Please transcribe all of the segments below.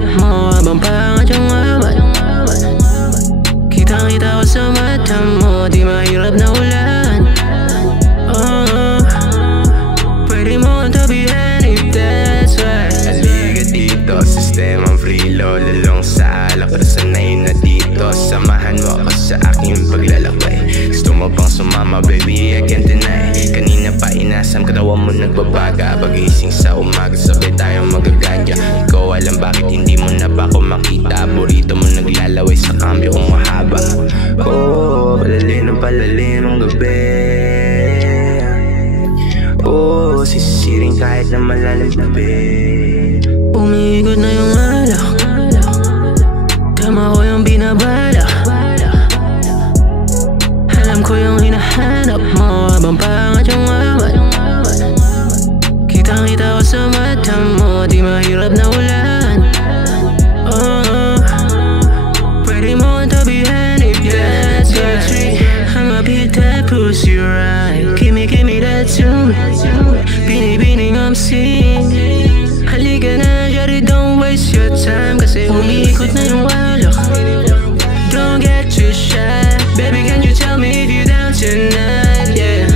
hinahanap mo habang pangat yung amat. Kitang-kita ko sa mata mo, di mahirap na ulan. Pwede mo kong tabihan if that's right. Halika dito, sistemang freelo, lalong sa alak, pero sanay na dito. Samahan mo ako sa aking paglalakbay. Gusto mo bang sumama, baby, I can't deny. Kanina pa inasam, katawan mo nagbabaga. Pag-ising sa umaga, sabay tayong magaganya. Ikaw alam bakit hindi mo na ba ako makita. Burrito mo naglalaway sa kambyo kung mahaba. Palalim ng palalim ang gabi. Sisisiring kahit na malalim tabi. Umiikot na yung alak, tama ko yung binabala. Alam ko yung hinahanap mo habang pangat yung amat. Kitang-kita ko sa mata mo, di mahirap na ulan. Pwede mo kong tabihan if that's right. I'm a bit that proves you right. Give me that tune. Binibining I'm seeing. Halika na, shawty, don't waste your time. Kasi umiikot na yung alak. Don't get too shy. Baby, can you tell me if you're down tonight? Yeah.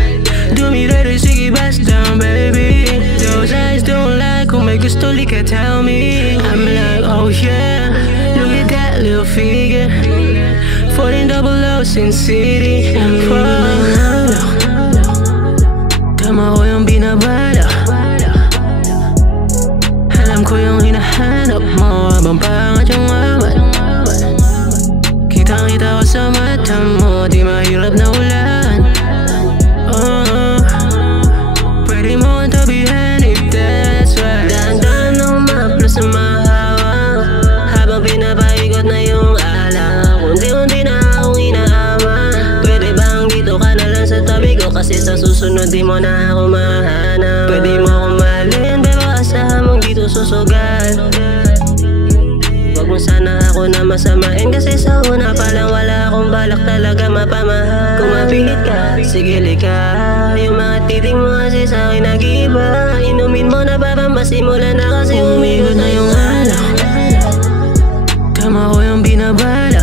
Do me better, sige, bust down, baby. Those eyes don't lie. Kung may gusto, lika, tell me. I'm like, oh yeah. Look at that little figure. 14 double O Sin City. Tama ko yung binabala. Alam ko yung hinahanap mo habang pangat yung amat. Kitang-kita ko sa mata mo, di mahirap na ulan. Pwede mo kong tabihan if that's right. Dahan-dahan ng maplo sa mahawa, habang pinapaikot na yung alak. Unti-unti na akong inaama. Pwede bang dito ka na lang sa tabi ko, kasi sa susunod di mo na ako mahanap. Pwede mo akong mahalin, pero asahan mong dito susugal. Wag mo sana ako na masamain, kasi sa una pa lang wala akong balak talaga mapamahal. Kung mapilit ka, sige lika. Yung mga titing mo kasi sa'kin nag-iiba. Inumin mo na parang masimula na, kasi umigot na yung alak. Tama ko yung binabala.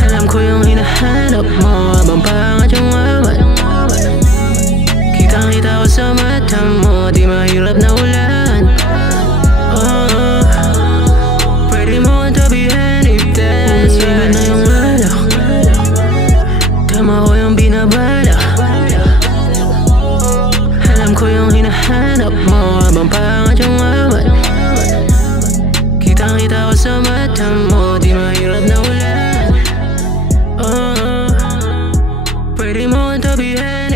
Alam ko yung hinahanap mo habang pangat yung amat. Kitang-kita ko sa mata mo, di mahirap na ulan. Pwede mo kong tabihan if that's right. Na yung alak, tama ko yung binabala. Alam ko yung hinahanap mo habang pangat yung amat. Kitang-kita ko sa mata mo, di mahirap na ulan. Pwede mo kong tabihan